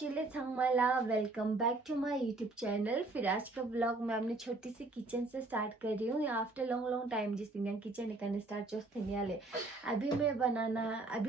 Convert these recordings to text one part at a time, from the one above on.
चुले संगमाला welcome back to my YouTube channel. फिर आज का ब्लॉग मैं अपनी छोटी सी किचन से स्टार्ट कर रही हूँ। आफ्टर लॉन्ग टाइम जिस दिन किचन का स्टार्ट चोस्ते अभी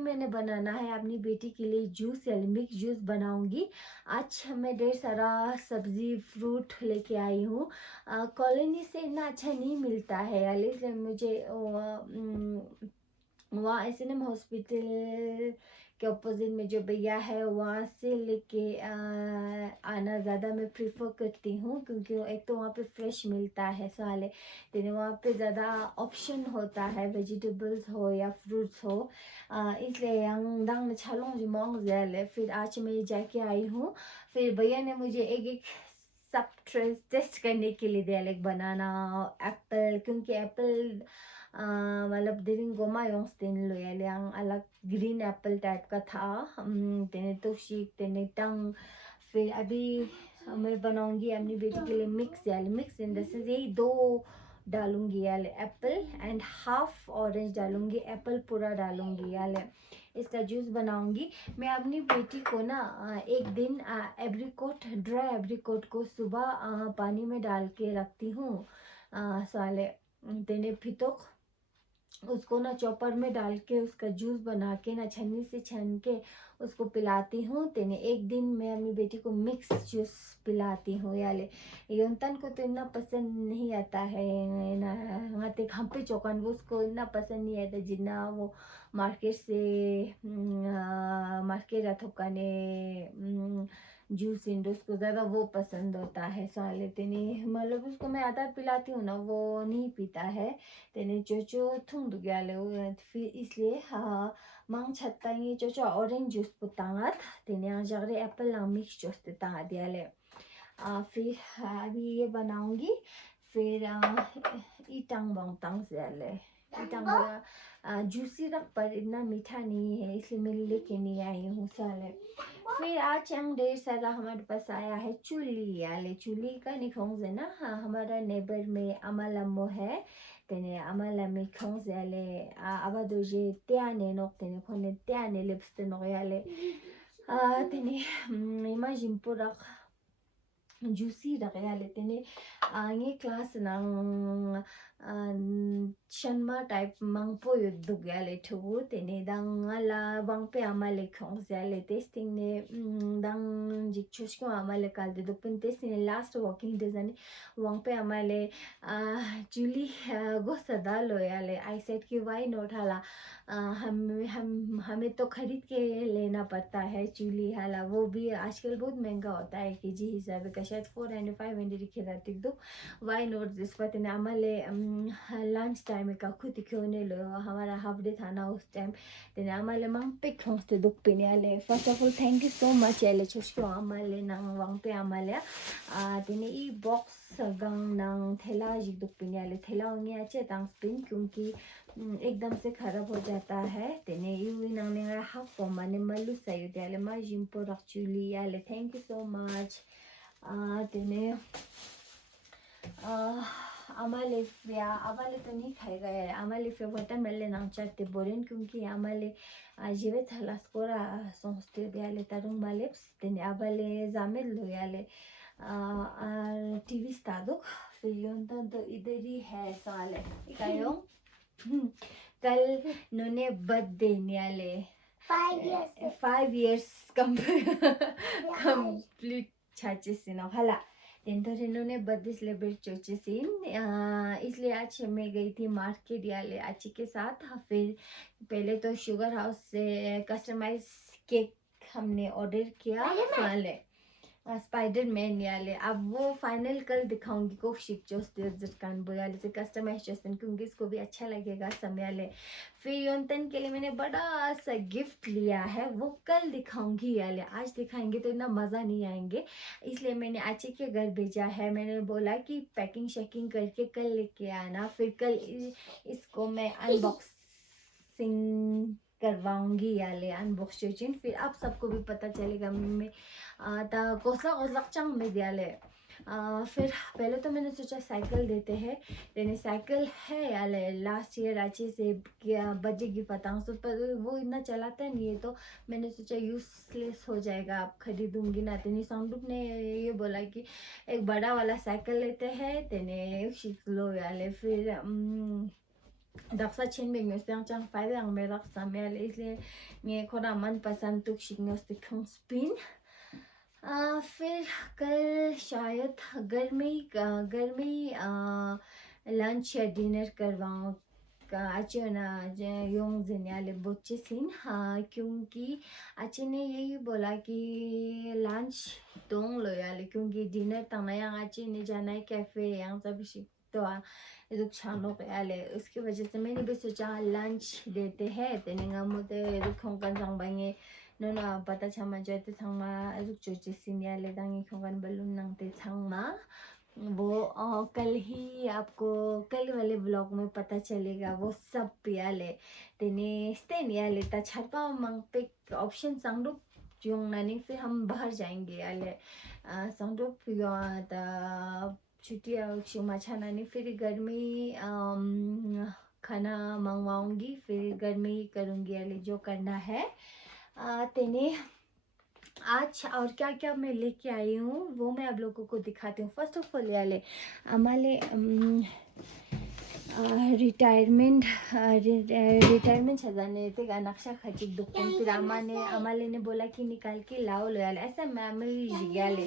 मैंने बनाना है अपनी बेटी के लिए जूस या मिक्स जूस बनाऊंगी। आज मैं ढेर सारा सब्जी फ्रूट लेके आई हूँ। कॉलोनी से इतना अच्छा नहीं मिलता है, इसलिए मुझे वहाँ एस एन एम हॉस्पिटल के अपोजिट में जो भैया है वहाँ से लेके आना ज़्यादा मैं प्रीफर करती हूँ, क्योंकि एक तो वहाँ पे फ्रेश मिलता है साले तेने, वहाँ पे ज़्यादा ऑप्शन होता है, वेजिटेबल्स हो या फ्रूट्स हो। इसलिए यंग में छालों जो मांग ज़्यादा। फिर आज मैं जाके आई हूँ। फिर भैया ने मुझे एक सब टेस्ट करने के लिए दिया, लाइक बनाना एप्पल, क्योंकि एप्पल मतलब दिन गोमा योंग लो yang अलग ग्रीन एप्पल टाइप का था। तेने तो शीक तेने टंग। फिर अभी मैं बनाऊंगी अपनी बेटी के लिए मिक्स इन द सेंस यही दो डालूंगी Yale, Apple and half orange डालूंगी, एप्पल पूरा डालूंगी याले, इसका जूस बनाऊंगी। मैं अपनी बेटी को ना एक दिन ड्राई एब्रिकोट को सुबह पानी में डाल के रखती हूँ साले तेने, फिर तो उसको ना चॉपर में डाल के उसका जूस बना के ना छन्नी से छन के उसको पिलाती हूँ। तेने एक दिन मैं अपनी बेटी को मिक्स जूस पिलाती हूँ याले। योंतन को तो इतना पसंद नहीं आता है ना, वहाँ हम पे चौकान वो उसको इतना पसंद नहीं आता जितना वो मार्केट से मार्केट अथोकाने जूस इंडोस को ज़्यादा वो पसंद होता है साले तेने, मतलब उसको मैं आधा पिलाती हूँ ना वो नहीं पीता है तेने चोचो थूं दुग्याले। फिर इसलिए मांग छत्ता ये चोचो ऑरेंज जूस पुतांगात तेने आजारे एप्पल ना मिक्स जूस देता दियाले। फिर अभी ये बनाऊंगी। फिर इटांग बोंगटांग से इटांग जूसी रख पर इतना मीठा नहीं है, इसलिए मैं लेके नहीं आई हूँ साले। फिर आज हम ढेर सारा हमारे पास आया है चूल्ही याले, चूल्ही का निखोंग से ना हमारा नेबर में अमलम्बो है तेने अमलमी खोंग से याले आबादोजे त्याने नोक तेने खोने त्याने लिपस्ते नोक याले तेने इमेजिन पूरा जूसी रखया लेते ने ये क्लास नंग शनमा टाइप मंगपो युद्ध गया ले ठो तेने दंगला वंग पे आमाले खोंग से ले टेस्टिंग ने दंग जिक्चुश को आमाले काल दे दुपन टेस्टिंग ने लास्ट वॉकिंग डिजाइन वंग पे आमाले जूली गो सदा लो याले। आई सेड कि वाई नोट हाला हमें तो खरीद के लेना पड़ता है चूल्ही हाला, वो भी आजकल बहुत महंगा होता है केजी हिसाब का, शायद 495 रहती दो वाई नोट जिस पर आमाले लंच टाइम का खुद क्यों लो हमारा हाफ डे था ना उस टाइम तेने आमाले मंग पे खोंसते दुख पिने आले। First of all thank you so much याले छोस्को आमाले नंग वंग पे आमाले तेने ई बॉक्स गंग नंग थैला जिक दुख पिने आले, थैला होंगे अच्छे तंग स्पिन क्योंकि एकदम से खराब हो जाता है तेने यू नंग हाफ माने मल्लू सही याले मा जिम्पो रखचुली याले। थैंक यू सो मच तेने आमाले तो नहीं खाएगा यार, आमाले फिर वाटरमेलन नाम चाहते बोरेन क्योंकि आमाले जीवे थला स्कोरा सोचते याले तारुंग मालेप्स तेने आबाले जामेल लो याले टीवी स्टादो। फिर यों तो इधर ही है साले इकायो कल नोने बर्थडे न्याले 5 years कंप्लीट छाचे से ना हला इन्होंने बर्थडे सेलिब्रेट चोचे सीन, इसलिए आज मैं गई थी मार्केट याले आची के साथ। फिर पहले तो शुगर हाउस से कस्टमाइज केक हमने ऑर्डर किया साले स्पाइडरमैन याले, अब वो फाइनल कल दिखाऊंगी कोशिश जोस्कान बोयाले से कस्टमाइज जोस्टन क्योंकि इसको भी अच्छा लगेगा समयाले। फिर योंतन के लिए मैंने बड़ा सा गिफ्ट लिया है, वो कल दिखाऊंगी याले, आज दिखाएंगे तो इतना मज़ा नहीं आएंगे, इसलिए मैंने आची के घर भेजा है। मैंने बोला कि पैकिंग शैकिंग करके कल लेके आना, फिर कल इसको मैं अनबॉक्सिंग करवाऊंगी याले अनबॉक्सिंग, फिर आप सबको भी पता चलेगा मैं कोसला कोसला चंग में दियाले। फिर पहले तो मैंने सोचा साइकिल देते हैं, यानी साइकिल है याले लास्ट ईयर अच्छे से बजेगी पतंग सो, पर वो इतना चलाता नहीं है तो मैंने सोचा यूजलेस हो जाएगा, अब खरीदूंगी ना। तेने साउंडुप ने ये बोला कि एक बड़ा वाला साइकिल लेते हैं, तेने सीख लो याले। फिर दक्सा छेन में न्यूज़ चंग फायदे अंग में रख समय याले, इसलिए मैं थोड़ा मन पसंद तुक सीख न्यूज़ स्पिन। फिर कल शायद गर्मी लंच या डिनर करवाऊँ अच्छे ना योंग जिन्याले बच्चे सीन। हाँ, क्योंकि अच्छे ने यही बोला कि लंच दोंग लो याले, क्योंकि डिनर तनाया अच्छे ने जाना है कैफे यहाँ सब तो रुक छानो याले, उसकी वजह से मैंने भी सोचा लंच देते हैं। तेनेगा मुझे रुकों का संभाएंगे नोना पता छमा जाते छमा रुक चोचे सीनियर दांगी खोगन बलून नंगते छमा। वो कल ही आपको कल वाले ब्लॉग में पता चलेगा वो सब पियाले। तेने स्टेन याले ता छरपा मंग पे ऑप्शन संगडुप जोंग नानी, फिर हम बाहर जाएंगे याले संगडुप यो ता छुट्टियां क्षमा छानानी, फिर गर्मी खाना मंगवाऊंगी, फिर गर्मी करूंगी याले जो करना है। तेने आज और क्या क्या मैं लेके आई हूँ वो मैं आप लोगों को दिखाती हूँ। फर्स्ट ऑफ ऑल याले हमारे रिटायरमेंट सजाने थे का नक्शा खची दुकान, फिर अमाले ने बोला कि निकाल के लाओ लो याले, ऐसा मेमोरी याले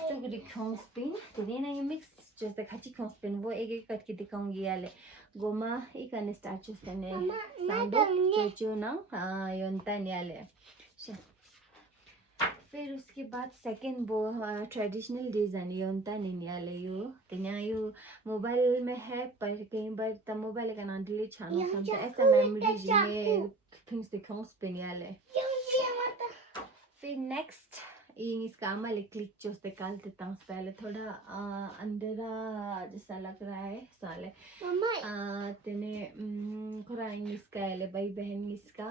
तो रिखोंग स्पिन तेने ना ये मिक्स जैसे खची खोंग स्पिन वो एक एक करके दिखाऊंगी याले। गोमा एक अने स्टैचू तेने सांडो चोचो ना योंता याले। फिर उसके बाद सेकेंड वो ट्रेडिशनल डिज़ाइन योंता नियाले यो तेना यो मोबाइल में है, पर कई बार तब मोबाइल का नाम डिलीट छानो समझा, ऐसा मेमोरीज में थिंग्स दिखाऊं स्पिनियाले। फिर नेक्स्ट इसका अमल क्लिक जो से काल देता हूँ, पहले थोड़ा अंधेरा जैसा लग रहा है साले तेने थोड़ा इसका है भाई बहन इसका।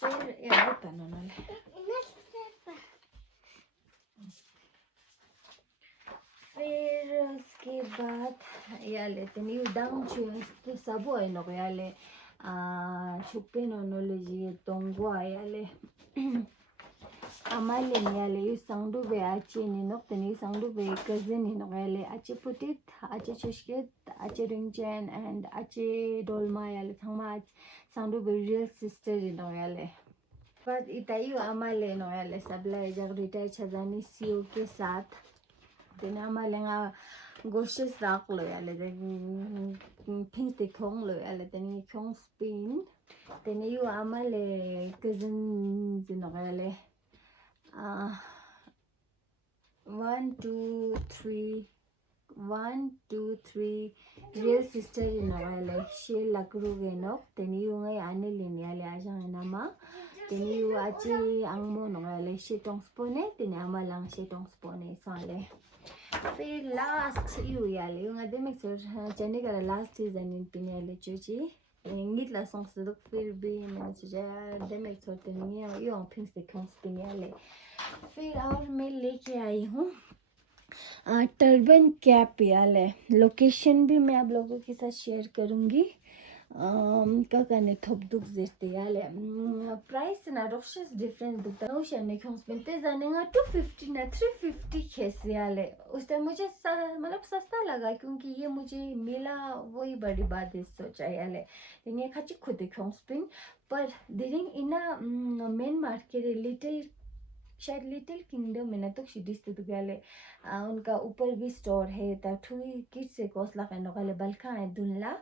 फिर यार पहनना फिर उसके बाद यार लेते नहीं उदाम चुन सब है ना यार ले छुपे नॉलेजी तोंगो यार ले अमाले यार ले संगडु बे अच्छे नहीं नोक तनी संगडु बे कज़न नहीं नोक यार ले अच्छे पुटित अच्छे चुस्केट अच्छे रिंगचैन एंड अच्छे डोलमा यार ले थंमा संगडु बे रियल सिस्टर नहीं नोक यार ले। बाद इतायु अमाले नो यार ले सब ले जब रिटायर छजानी सीओ के साथ तेना अमालेंगा गोशेस राख लो यार ले फिंस ते खोंग लो यार ले तेनी खोंग स्पिन तेने यू अमाले कज़न जिनो यार ले 1 2 3 1 2 3 रियल सिस्टर जिनो यार ले शे लकरू गेनो तेनी यू ngay आने लेने यार ले आजा है ना माँ तेनी यू आचे आंगमो नो यार ले शे टोंग स्पोने तेने अमालांग शे टोंग स्पोने साले। फिर last you Yale yung ade make sure चने का लास्ट सीजन इन पिने याले चुची इंगित ला सॉन्ग से तो फिर भी मैंने सोचा ade make sure तेने ये ऑन पिंस से कौन पिने याले। फिर और मैं लेके आई हूँ टर्बन कैप याले, लोकेशन भी मैं आप लोगों के साथ शेयर करूँगी। क्या करने थोप दुख देते याले प्राइस ना रोशेस डिफरेंस दुखता नोशन ने क्यों स्पेंटे जानेगा 250 ना 350 कैसे याले उस टाइम मुझे मतलब सस्ता लगा क्योंकि ये मुझे मिला, वही बड़ी बात है सोचा याले ये खची खुद क्यों स्पिन पर दिरिंग इना मेन मार्केट लिटिल शायद लिटिल किंगडम में ना तो शिदिस तो गयाले उनका ऊपर भी स्टोर है ताठुई किड से कोस ला कनो गले बल्का है दुनला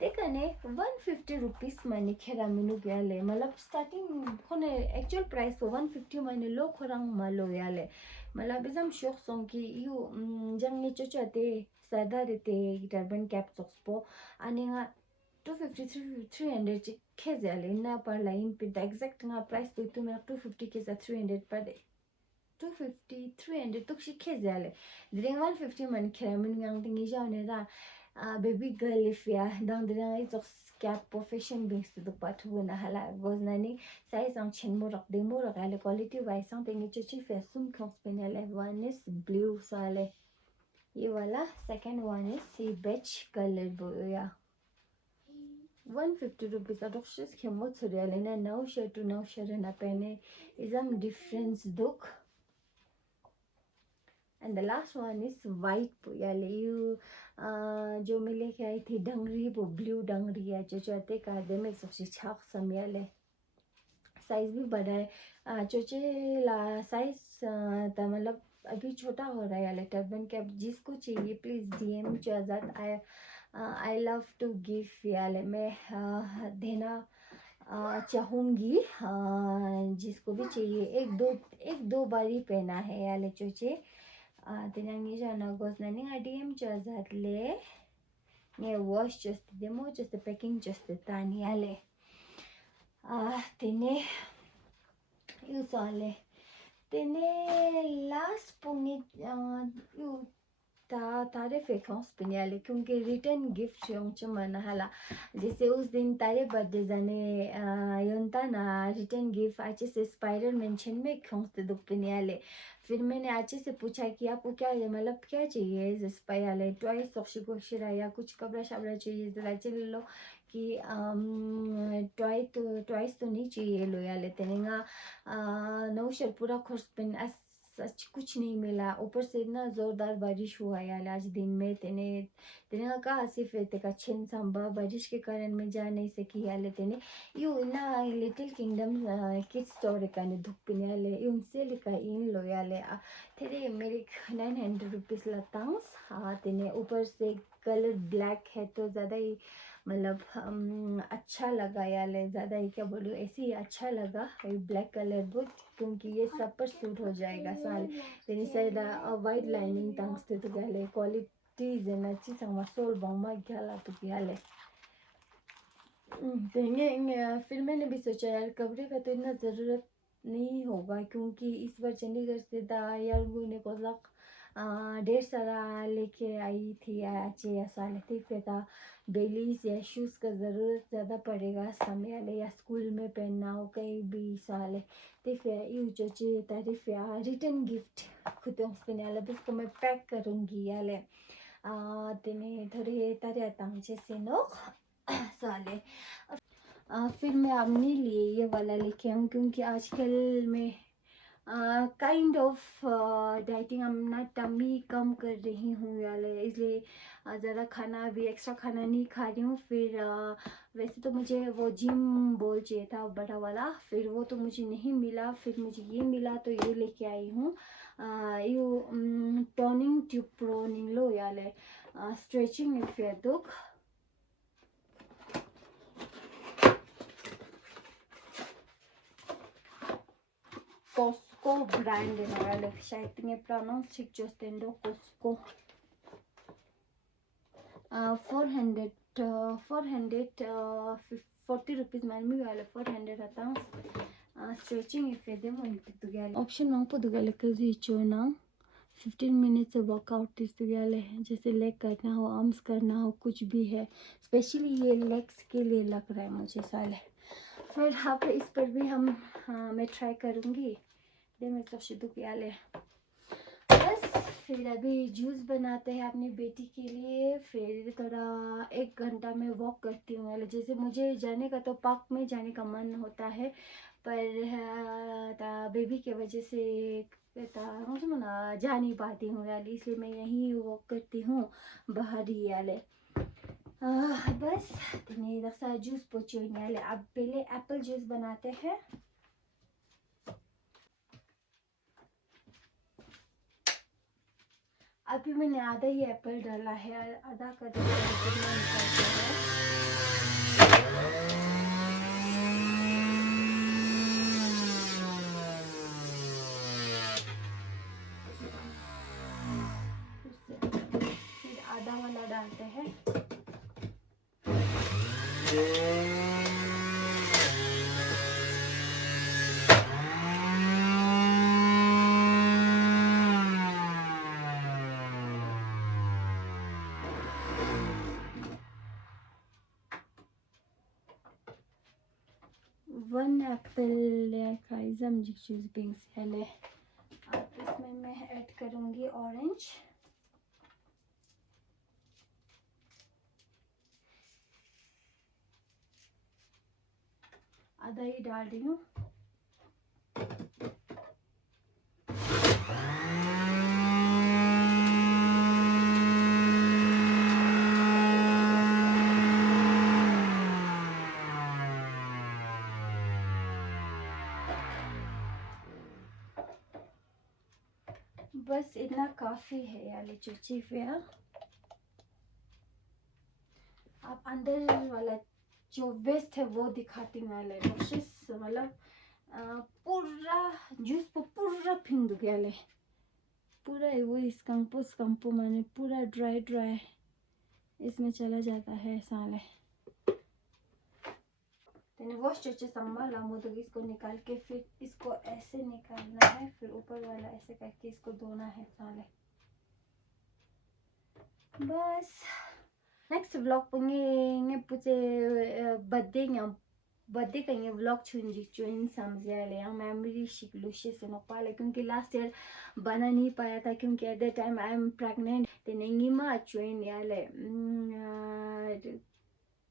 देखने 150 रुपीस माने खेरा मिनु गयाले मतलब स्टार्टिंग कोने एक्चुअल प्राइस को 150 माने लो खोरंग मालो गयाले मतलब एकदम शौक सोंग की यू जंग चोचते सदा देते टर्बन कैप सोक्सपो अनेगा 250 300 खेजाले ना पर लाइन पे एग्जैक्ट ना प्राइस तो तो मेरा 250 के साथ 300 पर दे 250 300 तो शी खेजाले दिरेंग 150 मन खेरा मिनु यांग तिंगी जाने रा baby girl if ya dang dang is of cap profession beings to the part who na hala goes nani size on chin more of the more of quality wise something it chief assume company one is blue sale ये वाला second one is see beige colored boya 150 rupees adoptions khemo surreal na now shirt to now shirt na pehne ism difference duk. And the last one is white Yale you जो मैं लेके आई थी dungaree वो blue dungaree है जो चाहते कादे में सबसे छाक समयाले साइज भी बड़ा है चोचे ला साइज मतलब अभी छोटा हो रहा है याले टर्बन कैप जिसको चाहिए प्लीज़ डीएम जो आज़ाद आई लव टू गिव याले मैं देना चाहूँगी जिसको भी चाहिए एक दो बार ही पहना है Yale चोचे tinangi jana gos nani adiem jazat le ne wash just demo just the packing just the tani ale tene usale tene last pungi you तारे फेंको स्पिनियाले क्योंकि रिटर्न गिफ्ट योंच मन हाला जैसे उस दिन तारे बर्थडे जाने योंता ना रिटर्न गिफ्ट अच्छे से स्पाइडर मेंशन में खोंसते दो पिनियाले फिर मैंने अच्छे से पूछा कि आपको क्या है मतलब क्या चाहिए इस स्पाइडर ट्वाइस सॉक्सी को शिरा या कुछ कपड़ा शबड़ा चाहिए तो अच्छे ले लो कि ट्वाइस तो नहीं चाहिए लो या लेते हैं नौशर पूरा खुश पिन सच कुछ नहीं मिला ऊपर से इतना ज़ोरदार बारिश हुआ यार आज दिन में तेने तेने कहा सिर्फ तेका छिन संभा बारिश के कारण मैं जा नहीं सकी यार तेने यू ना लिटिल किंगडम किड्स स्टोर का ने धुपिने याले उनसे लिखा इन लो याले तेरे मेरे 900 रुपीस लतांग्स हाँ तेने ऊपर से कलर ब्लैक है तो ज़्यादा ही मतलब अच्छा लगा याले ज़्यादा ही क्या बोलूँ ऐसे ही अच्छा लगा ब्लैक कलर बुक क्योंकि ये सब पर सूट हो जाएगा साल तेनी साइड वाइट लाइनिंग टांग्स तो गले क्वालिटी जेना ची संग सोल बंमा गला तो गले फिर मैंने भी सोचा यार कपड़े का तो इतना ज़रूरत नहीं होगा क्योंकि इस बार चंडीगढ़ से यार ने को लक ढेर सारा लेके आई थी अच्छे या साल थी फिर बेलीज या शूज़ का ज़रूरत ज़्यादा पड़ेगा समय या स्कूल में पहनना हो कहीं भी साल तो फिर यू जो तारीफ या रिटर्न गिफ्ट खुद उसने यार इसको मैं पैक करूँगी यार तेने थोड़े तारे तांचे से नो साले फिर मैं अपने लिए ये वाला लेके आऊँ क्योंकि आजकल मैं काइंड ऑफ डाइटिंग अपना टमी कम कर रही हूँ यार इसलिए ज़्यादा खाना भी एक्स्ट्रा खाना नहीं खा रही हूँ फिर वैसे तो मुझे वो जिम बॉल चाहिए था बड़ा वाला फिर वो तो मुझे नहीं मिला फिर मुझे ये मिला तो ये लेके आई हूँ ये टर्निंग ट्यूब प्रोनिंग लो यार स्ट्रेचिंग इफेक्ट दुख Costco brand in शायद तुम्हें pronounce ठीक जो स्टैंडो Costco 440 रुपीस मैंने भी वाले 400 आता हूँ स्ट्रेचिंग इफेक्ट दे वो तो गया ऑप्शन मांग तो गया लेकर जी चोना 15 मिनट से वर्कआउट इस गया ले जैसे लेग करना हो आर्म्स करना हो कुछ भी है स्पेशली ये लेग्स के लिए लग रहा है मुझे साले फिर यहाँ पे इस पर भी हम मैं ट्राई करूँगी दे मैं तो शुद्ध किया ले बस फिर अभी जूस बनाते हैं अपनी बेटी के लिए फिर थोड़ा 1 घंटा में वॉक करती हूँ जैसे मुझे जाने का तो पार्क में जाने का मन होता है पर बेबी की वजह से मुझे ना जा नहीं पाती हूँ यार इसलिए मैं यहीं वॉक करती हूँ बाहर ही यार बस तुम्हें रसा जूस पोचो यार अब पहले एप्पल जूस बनाते हैं अभी मैंने आधा ही एप्पल डाला है आधा का कितना निकालते हैं फिर आधा वाला डालते हैं एप्पल खाइजम जिक्चूज बिंग्स हेले। अब इसमें मैं ऐड करूँगी ऑरेंज। आधा ही डाल रही हूँ। बस इतना काफ़ी है यार चुची फेयर। अब अंदर वाला जो वेस्ट है वो दिखाती हूँ यार। मतलब पूरा जूस को पूरा फिंग गया ले, पूरा वो स्कंपो माने पूरा ड्राई इसमें चला जाता है साले। मैंने वॉश चचे संभाला मुझे, तो इसको निकाल के फिर इसको ऐसे निकालना है, फिर ऊपर वाला ऐसे करके इसको धोना है साले। बस नेक्स्ट व्लॉग पुंगे पुचे बर्थडे कहीं व्लॉग छुंजी चुइन समझे ले मेमोरी शिकलुशी से नोपाले, क्योंकि लास्ट ईयर बना नहीं पाया था क्योंकि at the time I am pregnant. तेनेंगी मा चुइन याले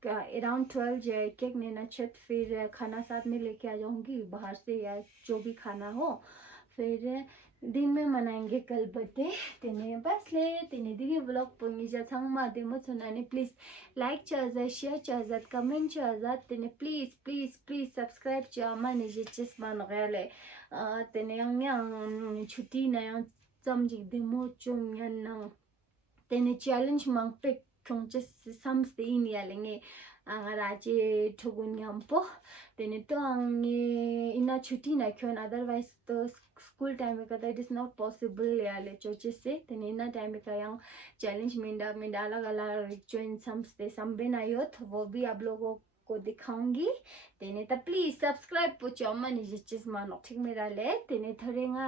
अराउंड 12 जाए केक ने नचत, फिर खाना साथ में लेके आ जाऊंगी बाहर से या जो भी खाना हो, फिर दिन में मनाएंगे कल बर्थडे। तेने बस ले तेने दिगी व्लॉग पुंगी जा संग मा दे मत सुनाने। प्लीज लाइक चाहता, शेयर चाहता, कमेंट चाहता, तेने प्लीज सब्सक्राइब चाह माने जे चेस मान गले तेने yang छुट्टी ना yang समझी दे मो चोंग ना तेने चैलेंज मांग पे क्यों जैसे समझते ही नहीं आलेंगे अगर आज ठगुन यंपो तेने तो आंगे इना छुट्टी ना क्यों, अदरवाइज तो स्कूल टाइम में कहता इट इज़ नॉट पॉसिबल याले चोचे से तेने इना टाइम में का yang चैलेंज में अलग अलग जो इन समझते समझे ना यो तो वो भी आप लोगों को दिखाऊंगी। तेने तो प्लीज सब्सक्राइब पुचो मनी जिस मानो ठीक मेरा ले तेने थोड़ेंगा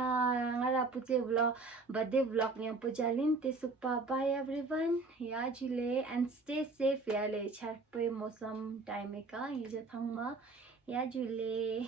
ngara puche vlog birthday vlog yang pujalin te supa bye everyone ya jule and stay safe ya le char pe mosam time ka ye ja thangma ya jule।